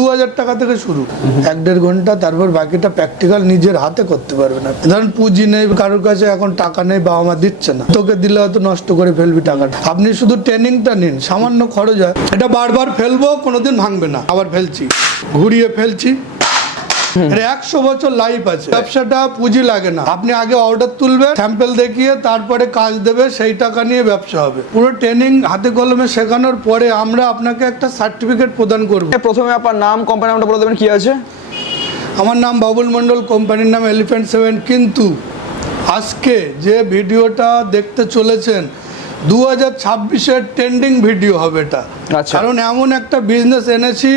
2000 টাকা থেকে শুরু, 1-1.5 ঘন্টা, তারপর বাকিটা প্র্যাকটিক্যাল নিজের হাতে করতে পারবেন। ধরেন পুঁজি নেই কারোর কাছে, এখন টাকা নেই, বাবা মা দিচ্ছে না, তোকে দিলে হয়তো নষ্ট করে ফেলবি টাকাটা। আপনি শুধু ট্রেনিংটা নিন, সামান্য খরচ হয়। এটা বারবার ফেলবো, কোনোদিন ভাঙবে না, আবার ফেলছি, ঘুরিয়ে ফেলছি। 100 বছর লাইফ আছে। ব্যবসাটা পুঁজি লাগে না, আপনি আগে অর্ডার তুলবেন, স্যাম্পল দেখিয়ে তারপরে কাজ দেবে, সেই টাকা নিয়ে ব্যবসা হবে। পুরো ট্রেনিং হাতে কলমে শেখানোর পরে আমরা আপনাকে একটা সার্টিফিকেট প্রদান করব। প্রথমে আপনার নাম, কোম্পানি নামটা বলে দেবেন, কি আছে? আমার নাম বাবুল মন্ডল, কোম্পানির নাম এলিফ্যান্ট 7। কিন্তু আজকে যে ভিডিওটা দেখতে চলেছেন 2026-এর ট্রেন্ডিং ভিডিও হবে এটা। কারণ এমন একটা বিজনেস এনেছি,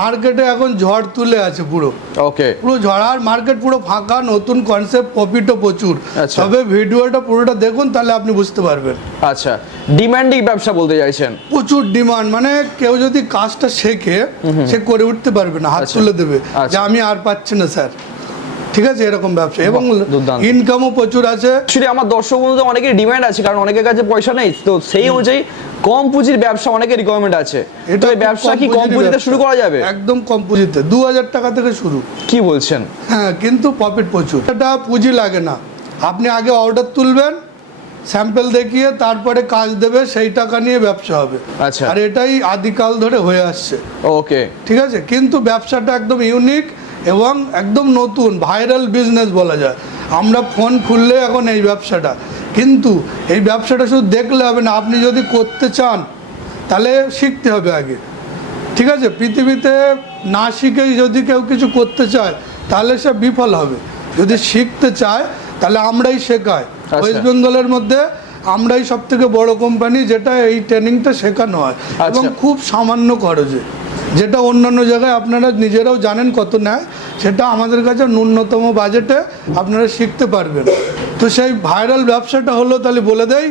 মার্কেটে এখন ঝড় তুলে আছে পুরো। ওকে, পুরো ঝড়, আর মার্কেট পুরো ফাঁকা, নতুন কনসেপ্ট, প্রফিটও প্রচুর। তবে ভিডিওটা পুরোটা দেখুন, তাহলে আপনি বুঝতে পারবেন। আচ্ছা, ডিমান্ডিং ব্যবসা বলতে চাইছেন? প্রচুর ডিমান্ড, মানে কেউ যদি কাজটা শেখে সে করে উঠতে পারবে না, হাত তুলে দেবে যে আমি আর পাচ্ছি না স্যার। ঠিক আছে, এরকম ব্যবসা, এবং ইনকামও প্রচুর আছে। অ্যাকচুয়ালি আমার দর্শক বন্ধুদের অনেকের ডিমান্ড আছে, কারণ অনেকের কাছে পয়সা নেই, তো সেই অনুযায়ী কম পুঁজির ব্যবসা অনেকের রিকোয়ারমেন্ট আছে। তো এই ব্যবসা কি কম পুঁজিতে শুরু করা যাবে? একদম কম পুঁজিতে, 2000 টাকা থেকে শুরু। কি বলছেন? হ্যাঁ, কিন্তু প্রফিট প্রচুর। এটা পুঁজি লাগে না, আপনি আগে অর্ডার তুলবেন, স্যাম্পল দেখিয়ে তারপরে কাজ দেবে, সেই টাকা নিয়ে ব্যবসা হবে। আচ্ছা, আর এটাই আদিকাল ধরে হয়ে আসছে। ওকে, ঠিক আছে, কিন্তু ব্যবসাটা একদম ইউনিক এবং একদম নতুন, ভাইরাল বিজনেস বলা যায়। আমরা ফোন খুললে এখন এই ব্যবসাটা, কিন্তু এই ব্যবসাটা শুধু দেখলে হবে না, আপনি যদি করতে চান তাহলে শিখতে হবে আগে। ঠিক আছে, পৃথিবীতে না শিখেই যদি কেউ কিছু করতে চায় তাহলে সে বিফল হবে। যদি শিখতে চায় তাহলে আমরাই শেখাই। ওয়েস্ট বেঙ্গলের মধ্যে আমরাই সব থেকে বড় কোম্পানি যেটা এই ট্রেনিংটা শেখানো হয়, এবং খুব সামান্য খরচে। যেটা অন্যান্য জায়গায় আপনারা নিজেরাও জানেন কত নেয়, সেটা আমাদের কাছে ন্যূনতম বাজেটে আপনারা শিখতে পারবেন। তো সেই ভাইরাল ব্যবসাটা হলো, তাহলে বলে দেই,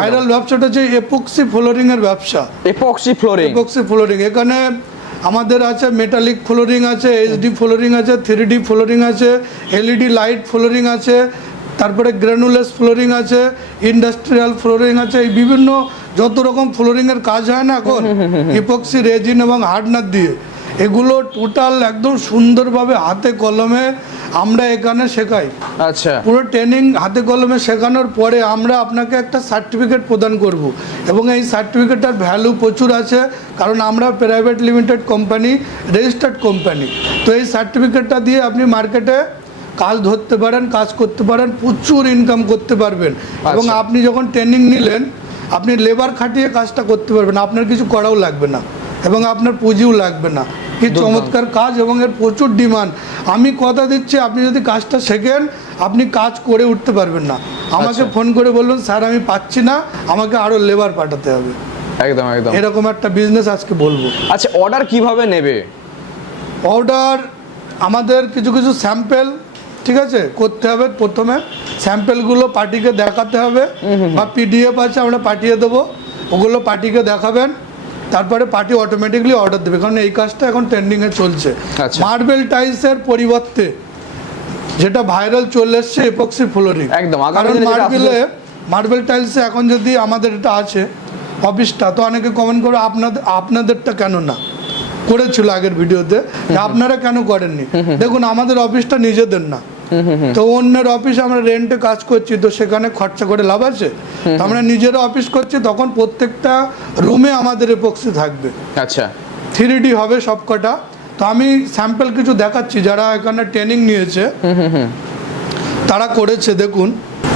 ভাইরাল ব্যবসাটা হচ্ছে এপক্সি ফ্লোরিং এর ব্যবসা। এপক্সি ফ্লোরিং, এপক্সি ফ্লোরিং, এখানে আমাদের আছে মেটালিক ফ্লোরিং আছে, এইচডি ফ্লোরিং আছে, 3D ফ্লোরিং আছে, এলইডি লাইট ফ্লোরিং আছে, তারপরে গ্রানুলাস ফ্লোরিং আছে, ইন্ডাস্ট্রিয়াল ফ্লোরিং আছে। এই বিভিন্ন যত রকম ফ্লোরিংয়ের কাজ হয় না এখন ইপক্সি, রেজিন এবং হার্ডনার দিয়ে, এগুলো টোটাল একদম সুন্দরভাবে হাতে কলমে আমরা এখানে শেখাই। আচ্ছা, পুরো ট্রেনিং হাতে কলমে শেখানোর পরে আমরা আপনাকে একটা সার্টিফিকেট প্রদান করব, এবং এই সার্টিফিকেটটার ভ্যালু প্রচুর আছে, কারণ আমরা private limited company, registered company. তো এই সার্টিফিকেটটা দিয়ে আপনি মার্কেটে কাজ ধরতে পারেন, কাজ করতে পারেন, প্রচুর ইনকাম করতে পারবেন। এবং আপনি যখন ট্রেনিং নিলেন, আপনি লেবার খাটিয়ে কাজটা করতে পারবেন, আপনার কিছু করাও লাগবে না, এবং আপনার পুঁজিও লাগবে না। কি চমৎকার কাজ, এবং এর প্রচুর ডিমান্ড। আমি কথা দিচ্ছি, আপনি যদি কাজটা শেখেন, আপনি কাজ করে উঠতে পারবেন না। আমাকে ফোন করে বললেন স্যার আমি পাচ্ছি না, আমাকে আরও লেবার পাঠাতে হবে। একদম একদম এরকম একটা বিজনেস আজকে বলবো। আচ্ছা, অর্ডার কিভাবে নেবে? অর্ডার আমাদের কিছু কিছু স্যাম্পেল, ঠিক আছে, করতে হবে। প্রথমে স্যাম্পেলগুলো পার্টিকে দেখাতে হবে, বা পিডিএফ আছে আমরা পাঠিয়ে দেবো, ওগুলো পার্টিকে দেখাবেন, তারপরে পার্টি অটোমেটিকলি অর্ডার দেবে। কারণ এই কাজটা এখন ট্রেন্ডিংয়ে চলছে। মার্বেল টাইলসের পরিবর্তে যেটা ভাইরাল চলে এসছে এপক্সি ফ্লোরিং। একদম, কারণ মার্বেল টাইলসে এখন যদি আমাদের এটা আছে অফিসটা, তো অনেকে কমেন্ট করে আপনাদেরটা কেন না করেছিল আগের ভিডিওতে, আপনারা কেন করেননি। দেখুন, আমাদের অফিসটা নিজেদের না, তো অন্যের অফিসে আমরা রেন্টে কাজ করছি, তো সেখানে খরচা করে লাভ আছে। আমরা নিজেরা অফিস করছি, তখন প্রত্যেকটা রুমে আমাদের এপক্সি থাকবে। আচ্ছা, 3D হবে সবকটা। তো আমি স্যাম্পল কিছু দেখাচ্ছি, যারা এখানে ট্রেনিং নিয়েছে তারা করেছে। দেখুন,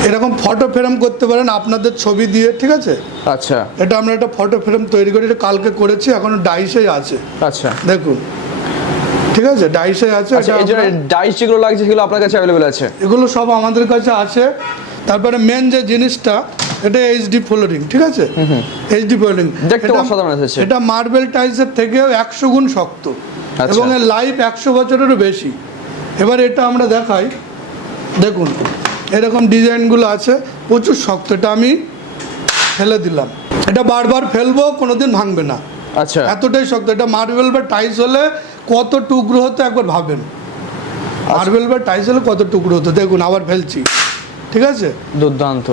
এরকম ফটো ফ্রেম করতে পারেন আপনাদের ছবি দিয়ে, ঠিক আছে। আচ্ছা, এটা আমরা একটা ফটো ফ্রেম তৈরি করে এটা কালকে করেছি, এখনো ডাইসে আছে। আচ্ছা, দেখুন, ঠিক আছে, ডাইসে আছে। ডাইস যেগুলো লাগছে সেগুলো আপনার কাছে অ্যাভেলেবল আছে? এগুলো সব আমাদের কাছে আছে। তারপরে মেন যে জিনিসটা, এটা এইচডি ফ্লোরিং, ঠিক আছে, এইচডি ফ্লোরিং। এটা মার্বেল টাইলসের থেকেও 100 গুণ শক্ত, এবং এর লাইফ 100 বছরেরও বেশি। এবার এটা আমরা দেখাই, দেখুন এরকম ডিজাইনগুলো আছে, প্রচুর শক্ত। এটা আমি ফেলে দিলাম, এটা বারবার ফেলবো, কোনোদিন ভাঙবে না। আচ্ছা, এতটাই শক্ত। এটা মার্বেল বা টাইলস হলে কত টুকরো হতো একবার ভাবেন। মার্বেল বা টাইলস হলে কত টুকরো হতো। দেখুন, আবার ফেলছি, ঠিক আছে, দুর্দান্ত।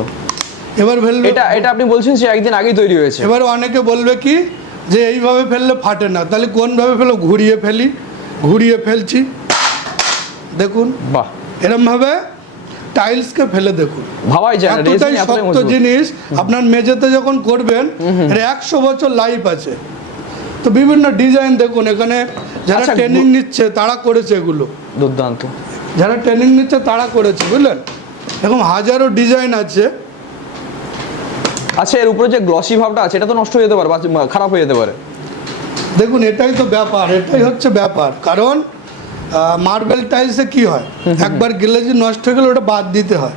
এবার ফেলবে। এটা আপনি বলছেন যে একদিন আগেই তৈরি হয়েছে। এবার অনেকে বলবে কি যে এইভাবে ফেললে ফাটে না, তাহলে কোনভাবে ফেলো? ঘুরিয়ে ফেলছি, দেখুন বাহ, এরমভাবে টাইলসকে ফেলে দেখুন, ভাবাই যায় না, এতটাই রেজিন এতটাই শক্ত মজবুত। জিনিস। আপনার মেঝেতে যখন করবেন এর 100 বছর লাইফ আছে। তো বিভিন্ন ডিজাইন দেখুন এখানে, যারা আচ্ছা, ট্রেনিং নিচ্ছে তারা করেছে এগুলো, দুর্দান্ত। যারা ট্রেনিং নিচ্ছে তারা করেছে, বুঝলেন? এরকম হাজারো ডিজাইন আছে। আচ্ছা, এর উপরে যে গ্লসি ভাবটা আছে এটা তো নষ্ট হয়ে যেতে পারে বা খারাপ হয়ে যেতে পারে। দেখুন এটাই তো ব্যাপার, এটাই হচ্ছে ব্যাপার। কারণ মার্বেল টাইলসে কি হয়, একবার গ্লেজি নষ্ট হয়ে গেলে ওটা বাদ দিতে হয়।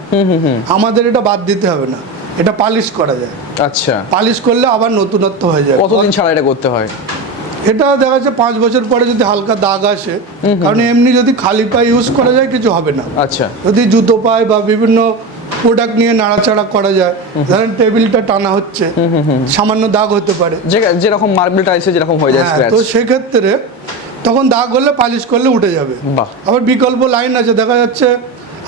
আমাদের এটা বাদ দিতে হবে না, এটা পালিশ করা যায়। আচ্ছা, পালিশ করলে আবার নতুনত্ব হয়ে যায়। কতদিন ছাড়া এটা করতে হয়? এটা দেখা যাচ্ছে 5 বছর পরে যদি হালকা দাগ আসে, কারণ এমনি যদি খালি পায়ে ইউজ করা যায় কিছু হবে না। আচ্ছা, যদি জুতো পায় বা বিভিন্ন প্রোডাক্ট নিয়ে নাড়াচাড়া করা যায়, ধরেন টেবিলটা টানা হচ্ছে, সামান্য দাগ হতে পারে, যেরকম মার্বেল টাইলসে যেরকম হয়ে যায় হ্যাঁ, স্ক্র্যাচ। তো সেক্ষেত্রে তখন দাগ হলে পালিশ করলে উঠে যাবে। বাহ, আবার বিকল্প লাইন আছে, দেখা যাচ্ছে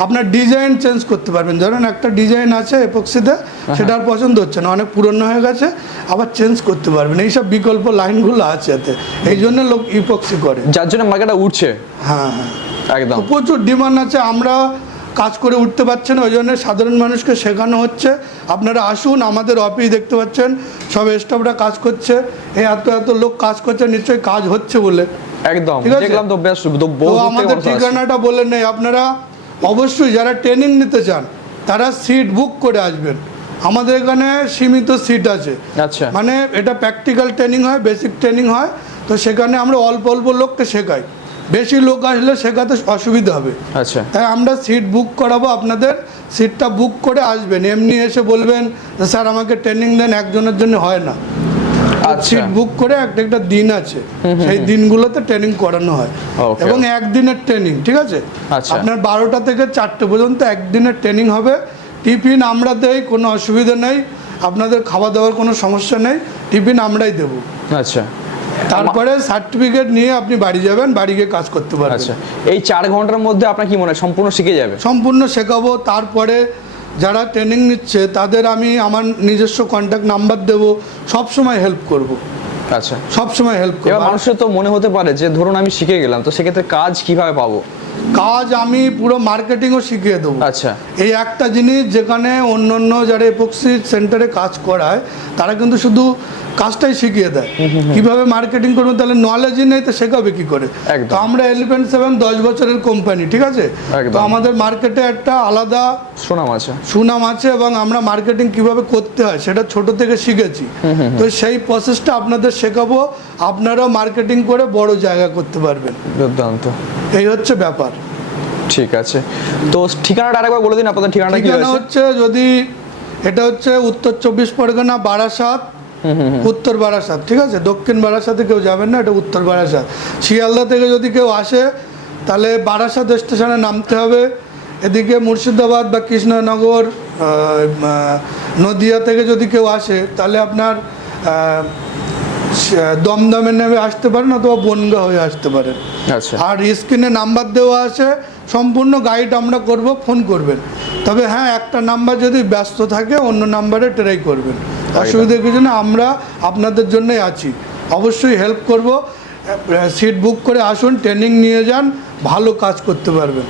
আপনার ডিজাইন চেঞ্জ করতে পারবেন। ধরেন একটা ডিজাইন আছে এপক্সিতে, সেটা আর পছন্দ হচ্ছে না, অনেক পুরনো হয়ে গেছে, আবার চেঞ্জ করতে পারবেন। এইসব বিকল্প লাইনগুলো আছে এতে, এই জন্য লোক ইপক্সি করে, যার জন্য মার্কেটটা উঠছে। হ্যাঁ হ্যাঁ, একদম। তো প্রচুর ডিমান্ড আছে। আমরা কাজ করে উঠতে পারছি না, ওই জন্য সাধারণ মানুষকে শেখানো হচ্ছে। আপনারা আসুন, আমাদের অফিস দেখতে পাচ্ছেন সব স্টাফরা কাজ করছে, এই এত লোক কাজ করছে, নিশ্চয়ই কাজ হচ্ছে বলে। একদম, ঠিক আছে? দেখলাম তো বেশ তো আমাদের ঠিকানাটা বলে নেই, আপনারা অবশ্যই যারা ট্রেনিং নিতে চান তারা সিট বুক করে আসবেন। আমাদের এখানে সীমিত সিট আছে। আচ্ছা, মানে এটা প্র্যাকটিক্যাল ট্রেনিং হয়, বেসিক ট্রেনিং হয়, তো সেখানে আমরা অল্প লোককে শেখাই। বেশি লোক আসলে শেখাতে অসুবিধা হবে, আচ্ছা, তাই আমরা সিট বুক করাবো। আপনাদের সিটটা বুক করে আসবেন, এমনি এসে বলবেন যে স্যার আমাকে ট্রেনিং দেন, একজনের জন্য হয় না। আচ্ছা, সিট বুক করে একটা দিন আছে, সেই দিনগুলোতে ট্রেনিং করানো হয়। Okay. এবং একদিনের ট্রেনিং, ঠিক আছে? আচ্ছা। আপনার 12টা থেকে 4টে পর্যন্ত একদিনের ট্রেনিং হবে। টিফিন আমরা দেই, কোনো অসুবিধা নেই, আপনাদের খাওয়া দাওয়ার কোনো সমস্যা নেই, টিফিন আমরাই দেবো। আচ্ছা, তারপরে সার্টিফিকেট নিয়ে আপনি বাড়ি যাবেন, বাড়ি গিয়ে কাজ করতে পারবেন। আচ্ছা। এই 4 ঘন্টার মধ্যে আপনার কি মনে হয় সম্পূর্ণ শিখে যাবে? সম্পূর্ণ শেখাবো। তারপরে যারা ট্রেনিং নিচ্ছে তাদের আমি আমার নিজস্ব কন্ট্যাক্ট নাম্বার দেবো, সবসময় হেল্প করব। আচ্ছা, সবসময় হেল্প এবার করবো। মানুষের তো মনে হতে পারে যে ধরুন আমি শিখে গেলাম, তো সেক্ষেত্রে কাজ কিভাবে পাবো? কাজ আমি পুরো মার্কেটিংও শিখিয়ে দেবো। আচ্ছা, এই একটা জিনিস, যেখানে অন্য যারা এপক্সি সেন্টারে কাজ করায় তারা কিন্তু শুধু কাজটাই শিখিয়ে দেয়, কিভাবে মার্কেটিং করবে। তাহলে নলেজই নেই তো শেখাবে কি করে? একদম। তো আমরা এলিফ্যান্ট 7 10 বছরের কোম্পানি, ঠিক আছে? একদম। তো আমাদের মার্কেটে একটা আলাদা সুনাম আছে, এবং আমরা মার্কেটিং কিভাবে করতে হয় সেটা ছোট থেকে শিখেছি। তো সেই প্রসেসটা আপনাদের শেখাবো, আপনারাও মার্কেটিং করে বড় জায়গা করতে পারবেন। দুর্দান্ত। এই হচ্ছে ব্যাপার। ঠিক আছে, তো ঠিকানাটা আরেকবার বলে দিন, আপনাদের ঠিকানাটা কি ঠিকানা আছে? হচ্ছে, যদি এটা হচ্ছে উত্তর 24 পরগনা, বারাসাত, উত্তর বারাসাত, ঠিক আছে? দক্ষিণ বারাসাতে কেউ যাবেন না, এটা উত্তর বারাসাত। শিয়ালদা থেকে যদি কেউ আসে তাহলে বারাসাত স্টেশনে নামতে হবে। এদিকে মুর্শিদাবাদ বা কৃষ্ণনগর, নদিয়া থেকে যদি কেউ আসে তাহলে আপনার দমদমে নেমে আসতে পারেন, অথবা বনগাঁ হয়ে আসতে পারেন। আচ্ছা, আর স্ক্রিনে নাম্বার দেওয়া আছে, সম্পূর্ণ গাইড আমরা করব, ফোন করবেন। তবে হ্যাঁ, একটা নাম্বার যদি ব্যস্ত থাকে অন্য নাম্বারে ট্রাই করবেন, অসুবিধা কিছু না, আমরা আপনাদের জন্যই আছি, অবশ্যই হেল্প করব। সিট বুক করে আসুন, ট্রেনিং নিয়ে যান, ভালো কাজ করতে পারবেন।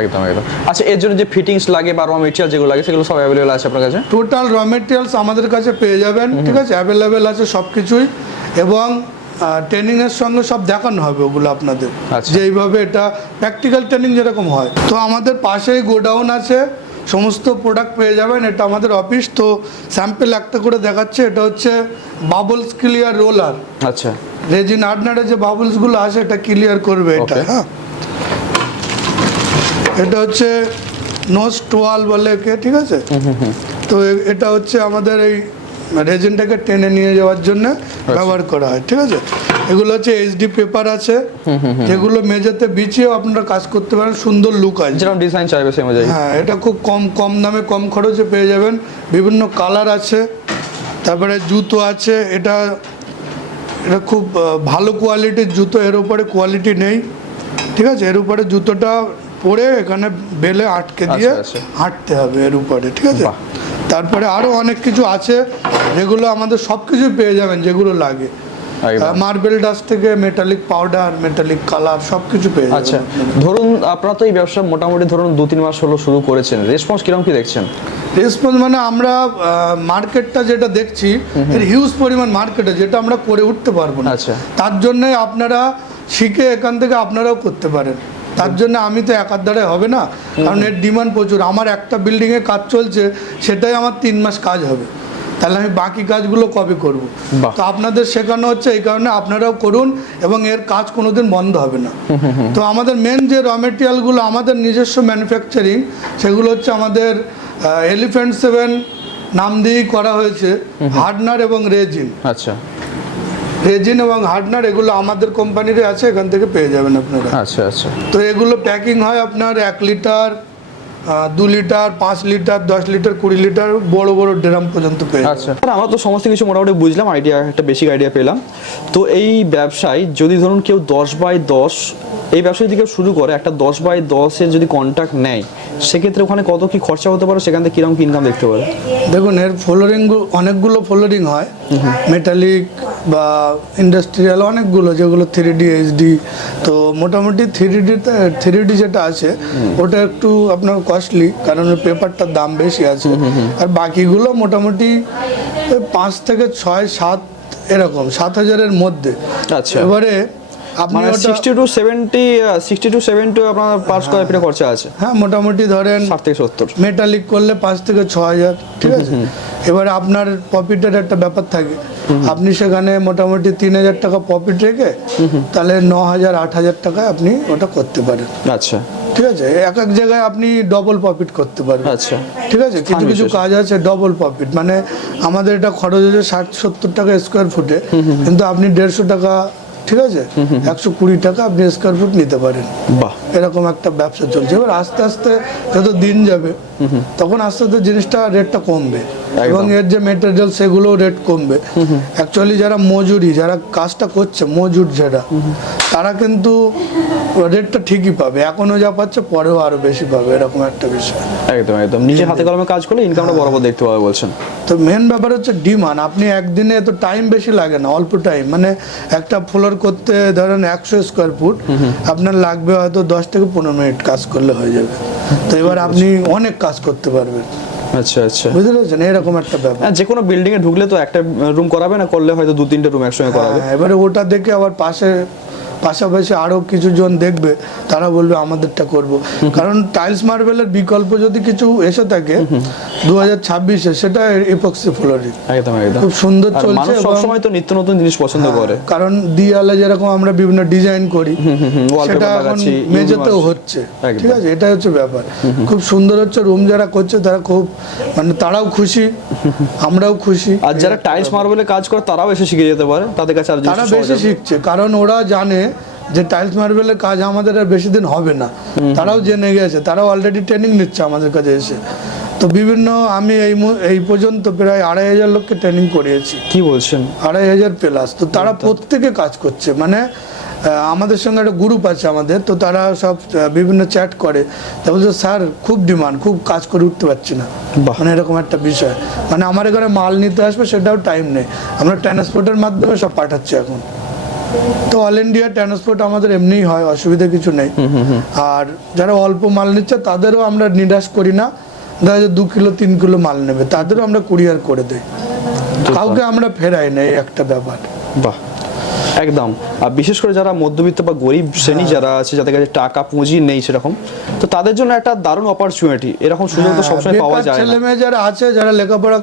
একদম একদম। আচ্ছা, এর জন্য যে ফিটিংস লাগে বা র মেটেরিয়াল যেগুলো লাগে সেগুলো সব অ্যাভেলেবল আছে আপনার কাছে? টোটাল র মেটেরিয়ালস আমাদের কাছে পেয়ে যাবেন, ঠিক আছে? অ্যাভেলেবেল আছে সব কিছুই, এবং ট্রেনিংয়ের সঙ্গে সব দেখানো হবে ওগুলো আপনাদের, আচ্ছা। যে এইভাবে এটা প্র্যাকটিক্যাল ট্রেনিং যেরকম হয়। তো আমাদের পাশেই গোডাউন আছে, সমস্ত প্রোডাক্ট পেয়ে যাবেন। এটা আমাদের অফিস। তো স্যাম্পল একটা করে দেখাচ্ছে, এটা হচ্ছে বাবলস ক্লিয়ার রোলার। আচ্ছা, রেজিন হার্ডনারে যে বাবলসগুলো আছে এটা ক্লিয়ার করবে এটা। Okay. হ্যাঁ, এটা হচ্ছে নোজ টোয়াল বলে একে, ঠিক আছে? তো এটা হচ্ছে আমাদের এই রেজিনটাকে টেনে নিয়ে যাওয়ার জন্য ব্যবহার করা হয়, ঠিক আছে? এগুলো হচ্ছে এইচডি পেপার আছে, যেগুলো মেঝেতে বিছিয়ে আপনারা কাজ করতে পারেন, সুন্দর লুক আছে, যেরকম ডিজাইন চাইবে সেই অনুযায়ী। হ্যাঁ, এটা খুব কম দামে কম খরচে পেয়ে যাবেন। বিভিন্ন কালার আছে। তারপরে জুতো আছে, এটা খুব ভালো কোয়ালিটির জুতো, এর উপরে কোয়ালিটি নেই, ঠিক আছে? এর উপরে জুতোটা পরে এখানে বেলে আটকে দিয়ে হাঁটতে হবে এর উপরে, ঠিক আছে? তারপরে আরও অনেক কিছু আছে, যেগুলো আমাদের সব কিছু পেয়ে যাবেন যেগুলো লাগে। একদম। মার্বেল ডাস্ট থেকে মেটালিক পাউডার, মেটালিক কালার সবকিছু পেয়ে যাবেন আচ্ছা, আপনারা। ধরুন আপনারা তো এই ব্যবসা মোটামুটি ধরুন 2-3 মাস হলো শুরু করেছেন, রেসপন্স কিরকম কি দেখছেন? রেসপন্স মানে আমরা মার্কেটটা যেটা দেখছি, এর হিউজ পরিমাণ মার্কেটে, যেটা আমরা করে উঠতে পারবো না। আচ্ছা। তার জন্য আপনারা শিখে এখান থেকে আপনারাও করতে পারেন। তার জন্য আমি তো একার দ্বারাই হবে না, কারণ এর ডিমান্ড প্রচুর। আমার একটা বিল্ডিংয়ে কাজ চলছে, সেটাই আমার 3 মাস কাজ হবে, তাহলে আমি বাকি কাজগুলো কবে করব? বাহ। তো আপনাদের শেখানো হচ্ছে, এই কারণে আপনারাও করুন এবং এর কাজ কোনোদিন বন্ধ হবে না। তো আমাদের মেন যে র মেটেরিয়ালগুলো আমাদের নিজস্ব ম্যানুফ্যাকচারিং, সেগুলো হচ্ছে আমাদের এলিফ্যান্ট 7 নাম দিয়েই করা হয়েছে, হার্ডনার এবং রেজিন। আচ্ছা রেজিন এবং হার্ডনার এগুলো আমাদের কোম্পানির আছে, এখান থেকে পেয়ে যাবেন আপনারা। আচ্ছা আচ্ছা তো এগুলো প্যাকিং হয় আপনার 1 litre, 2 litre, 5 litre, 10 litre, 20 litre, বড় বড় ড্রাম পর্যন্ত পেয়ে যাবেন। আচ্ছা, আমরা তো সমস্ত কিছু মোটামুটি বুঝলাম, আইডিয়া একটা বেসিক আইডিয়া পেলাম। তো এই ব্যবসায় যদি ধরুন কেউ 10/10 এই ব্যবসা যদি কেউ শুরু করে, একটা 10/10 এর যদি কন্ট্রাক্ট নেয়, সেক্ষেত্রে ওখানে কত কি খরচা হতে পারে, সেখান থেকে কিরকম ইনকাম দেখতে পারে? দেখুন, এর ফ্লোরিং অনেকগুলো ফ্লোরিং হয়, মেটালিক বা ইন্ডাস্ট্রিয়াল অনেকগুলো, যেগুলো 3D HD। তো মোটামুটি 3D যেটা আছে ওটা একটু আপনার কস্টলি, কারণ ওই পেপারটার দাম বেশি আছে। আর বাকিগুলো মোটামুটি 5 থেকে 6, 7 এরকম, 7,000-এর মধ্যে। আচ্ছা, এবারে আপনি মানে ওটা 60 to 70 আপনার পার স্কয়ার ফিটে খরচা আছে। হ্যাঁ, মোটামুটি ধরেন 60 থেকে 70। মেটালিক করলে 5 থেকে 6,000, ঠিক আছে। এবারে আপনার প্রফিটের একটা ব্যাপার থাকে, আপনি সেখানে মোটামুটি 3,000 টাকা প্রফিট রেখে তাহলে 9,000 8,000 টাকায় আপনি ওটা করতে পারেন, আচ্ছা ঠিক আছে। এক এক জায়গায় আপনি ডবল প্রফিট করতে পারবেন। আচ্ছা ঠিক আছে, কিছু কিছু কাজ আছে ডবল প্রফিট, মানে আমাদের এটা খরচ হচ্ছে 60-70 টাকা স্কোয়ার ফুটে, কিন্তু আপনি 150 টাকা, ঠিক আছে, 120 টাকা আপনি স্কোয়ার ফুট নিতে পারেন। বাহ। এরকম একটা ব্যবসা চলছে। এবার আস্তে আস্তে যত দিন যাবে তখন আস্তে আস্তে জিনিসটা রেটটা কমবে, এবং এর যে মেটেরিয়াল সেগুলোও রেট কমবে। অ্যাকচুয়ালি যারা মজুরি, যারা কাজটা করছে মজুর যারা, তারা কিন্তু রেটটা ঠিকই পাবে, এখনো যা পাচ্ছে পরেও আরো বেশি পাবে, এরকম একটা বিষয়। একদম একদম, নিজে হাতে কলমে কাজ করলে ইনকামটা বরাবর দেখতে পাবে বলছেন। তো মেন ব্যাপার হচ্ছে ডিমান্ড। আপনি একদিনে এত টাইম বেশি লাগে না, অল্প টাইম, মানে একটা ফ্লোর করতে ধরেন 100 স্কোয়ার ফুট, আপনার লাগবে হয়তো 10 থেকে 15 মিনিট কাজ করলে হয়ে যাবে। তো এবার আপনি অনেক কাজ করতে পারবেন, আচ্ছা আচ্ছা, বুঝতে পেরেছেন, এরকম একটা ব্যাপার। যে কোনো বিল্ডিং এ ঢুকলে তো একটা রুম করাবে না, করলে হয়তো 2-3টে রুম একসঙ্গে করাবে। হ্যাঁ, এবারে ওটা দেখে আবার পাশাপাশি আরো কিছু জন দেখবে, তারা বলবে আমাদেরটা করব। কারণ টাইলস মার্বেলের বিকল্প যদি কিছু এসে থাকে 2026-এ, সেটা ইপক্সি ফ্লোরিং। একদম একদম, খুব সুন্দর আর চলছে। মানুষ এবং সবসময় তো নিত্য নতুন জিনিস পছন্দ করে। কারণ দিয়ালে যেরকম আমরা বিভিন্ন ডিজাইন করি, wallpaper সেটা এখন লাগাচ্ছি, মেঝেতেও হচ্ছে, একদম। ঠিক আছে, এটা হচ্ছে ব্যাপার। খুব সুন্দর হচ্ছে, রুম যারা করছে তারা খুব, মানে তারাও খুশি, আমরাও খুশি। আর যারা টাইলস মার্বেলে কাজ করে তারাও এসে শিখে যেতে পারে, তাদের কাছে আর তারা বেশি শিখছে, কারণ ওরা জানে যে টাইলস মার্বেলের কাজ আমাদের আর বেশি দিন হবে না। তারাও জেনে গেছে, তারাও অলরেডি ট্রেনিং নিচ্ছে আমাদের কাছে এসে। তো বিভিন্ন, আমি এই পর্যন্ত প্রায় 2,500 লোককে ট্রেনিং করিয়েছি। কি বলছেন? 2,500 প্লাস। তো তারা প্রত্যেকে কাজ করছে, মানে আমাদের সঙ্গে একটা গ্রুপ আছে আমাদের, তো তারা সব বিভিন্ন চ্যাট করে, তা বলছে স্যার খুব ডিমান্ড, খুব কাজ করে উঠতে পারছি না, বাহ। মানে এরকম একটা বিষয়। মানে আমার এখানে মাল নিতে আসবে, সেটাও টাইম নেই, আমরা ট্রান্সপোর্টের মাধ্যমে সব পাঠাচ্ছি এখন। তো অল ইন্ডিয়া ট্রান্সপোর্ট আমাদের এমনিই হয়, অসুবিধা কিছু নেই। আর যারা অল্প মাল নিচ্ছে তাদেরও আমরা নিরাশ করি না, দেখা যায় 2 কিলো 3 কিলো মাল নেবে, তাদেরও আমরা কুরিয়ার করে দিই, কাউকে আমরা ফেরাই না, এই একটা ব্যাপার। বাহ, একদম। আর বিশেষ করে যারা মধ্যবিত্ত বা গরিব শ্রেণী যারা আছে, যাদের কাছে টাকা পুঁজি নেই সেরকম, তো তাদের জন্য একটা দারুণ অপরচুনিটি। এরকম সুযোগ তো সবসময় পাওয়া যায় না। ছেলে মেয়ে যারা আছে, যারা লেখাপড়া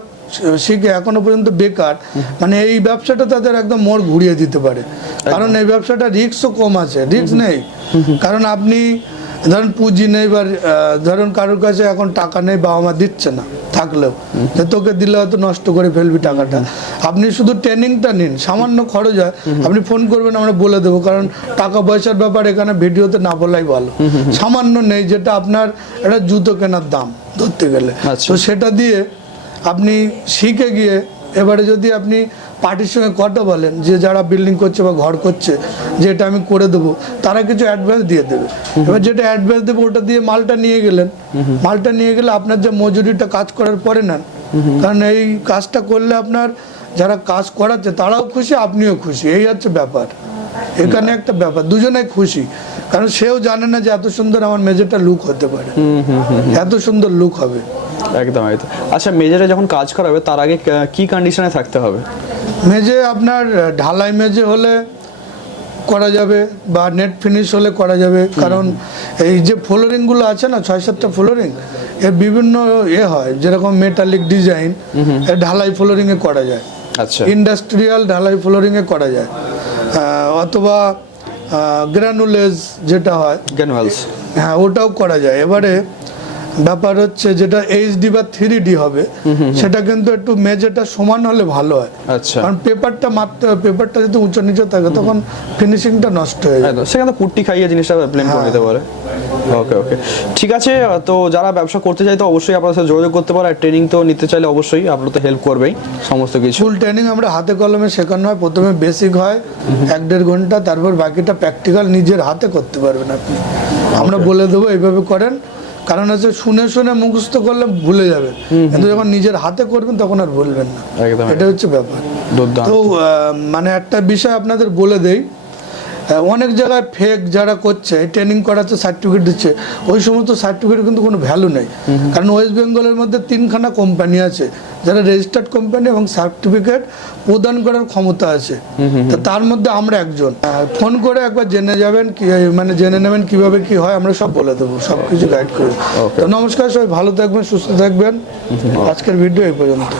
শিখে এখনো পর্যন্ত বেকার, মানে এই ব্যবসাটা তাদের একদম মোড় ঘুরিয়ে দিতে পারে। কারণ এই ব্যবসাটা রিস্কও কম আছে, রিস্ক নেই। কারণ আপনি ধরেন পুঁজি নেই, বা ধরুন কারোর কাছে এখন টাকা নেই, বাবা মা দিচ্ছে না, থাকলেও যে তোকে দিলে হয়তো নষ্ট করে ফেলবি টাকাটা। আপনি শুধু ট্রেনিংটা নিন, সামান্য খরচ হয়, আপনি ফোন করবেন, আমরা বলে দেবো। কারণ টাকা পয়সার ব্যাপার এখানে ভিডিওতে না বলাই ভালো। সামান্য নেই, যেটা আপনার একটা জুতো কেনার দাম ধরতে গেলে, তো সেটা দিয়ে আপনি শিখে গিয়ে, এবারে যদি আপনি পার্টির সঙ্গে কথা বলেন, যে যারা বিল্ডিং করছে বা ঘর করছে, যে এটা আমি করে দেবো, তারা কিছু অ্যাডভান্স দিয়ে দেবে। এবার যেটা অ্যাডভান্স দেবে ওটা দিয়ে মালটা নিয়ে গেলেন, মালটা নিয়ে গেলে আপনার যে মজুরিটা কাজ করার পরে নেন, কারণ এই কাজটা করলে আপনার যারা কাজ করাচ্ছে তারাও খুশি, আপনিও খুশি, এই হচ্ছে ব্যাপার। এখানে একটা ব্যাপার, দুজনেই খুশি, কারণ সেও জানে না যে এত সুন্দর আমার মেঝেটা লুক হতে পারে, এত সুন্দর লুক হবে। একদম একদম। আচ্ছা, মেঝেটা যখন কাজ করা হবে তার আগে কি কন্ডিশনে থাকতে হবে? মেঝে আপনার ঢালাই মেঝে হলে করা যাবে বা নেট ফিনিশ হলে করা যাবে, কারণ এই যে ফ্লোরিংগুলো আছে না, 6-7টা ফ্লোরিং, এর বিভিন্ন হয়, যেরকম মেটালিক ডিজাইন, এর ঢালাই ফ্লোরিংয়ে করা যায়, আচ্ছা, ইন্ডাস্ট্রিয়াল ঢালাই ফ্লোরিংয়ে করা যায়, অথবা গ্রানুলেজ যেটা হয়, গ্রানুয়ালস, হ্যাঁ ওটাও করা যায়। এবারে ব্যাপার হচ্ছে যেটা এইচডি বা 3D হবে, সেটা কিন্তু একটু মেঝেটা সমান হলে ভালো হয়, আচ্ছা, কারণ পেপারটা মারতে হবে, পেপারটা যদি উঁচু নিচে থাকে তখন ফিনিশিংটা নষ্ট হয়ে যায়। একদম, সেখানে পুট্টি খাইয়ে জিনিসটা ব্লেন্ড করে দিতে পারে। ওকে ওকে, ঠিক আছে। তো যারা ব্যবসা করতে চায় তো অবশ্যই আপনার সাথে যোগাযোগ করতে পারে, আর ট্রেনিং তো নিতে চাইলে অবশ্যই আপনার তো হেল্প করবেই সমস্ত কিছু। ফুল ট্রেনিং আমরা হাতে কলমে শেখানো হয়, প্রথমে বেসিক হয় 1-1.5 ঘন্টা, তারপর বাকিটা প্র্যাকটিক্যাল নিজের হাতে করতে পারবেন আপনি। আমরা বলে দেবো এইভাবে করেন, কারণ হচ্ছে শুনে শুনে মুখস্থ করলে ভুলে যাবেন, কিন্তু যখন নিজের হাতে করবেন তখন আর ভুলবেন না, একদম, এটা হচ্ছে ব্যাপার। দুর্দান্ত। তো মানে একটা বিষয় আপনাদের বলে দেই, অনেক জায়গায় ফেক যারা করছে, ট্রেনিং করাচ্ছে, সার্টিফিকেট দিচ্ছে, ওই সমস্ত সার্টিফিকেট কিন্তু কোনো ভ্যালু নেই, কারণ ওয়েস্ট বেঙ্গলের মধ্যে 3খানা কোম্পানি আছে যারা রেজিস্টার্ড কোম্পানি এবং সার্টিফিকেট প্রদান করার ক্ষমতা আছে, তো তার মধ্যে আমরা একজন। ফোন করে একবার জেনে যাবেন, কি মানে জেনে নেবেন কিভাবে কি হয়, আমরা সব বলে দেবো, সব কিছু গাইড করে। তো নমস্কার, সবাই ভালো থাকবেন, সুস্থ থাকবেন, আজকের ভিডিও এই পর্যন্ত।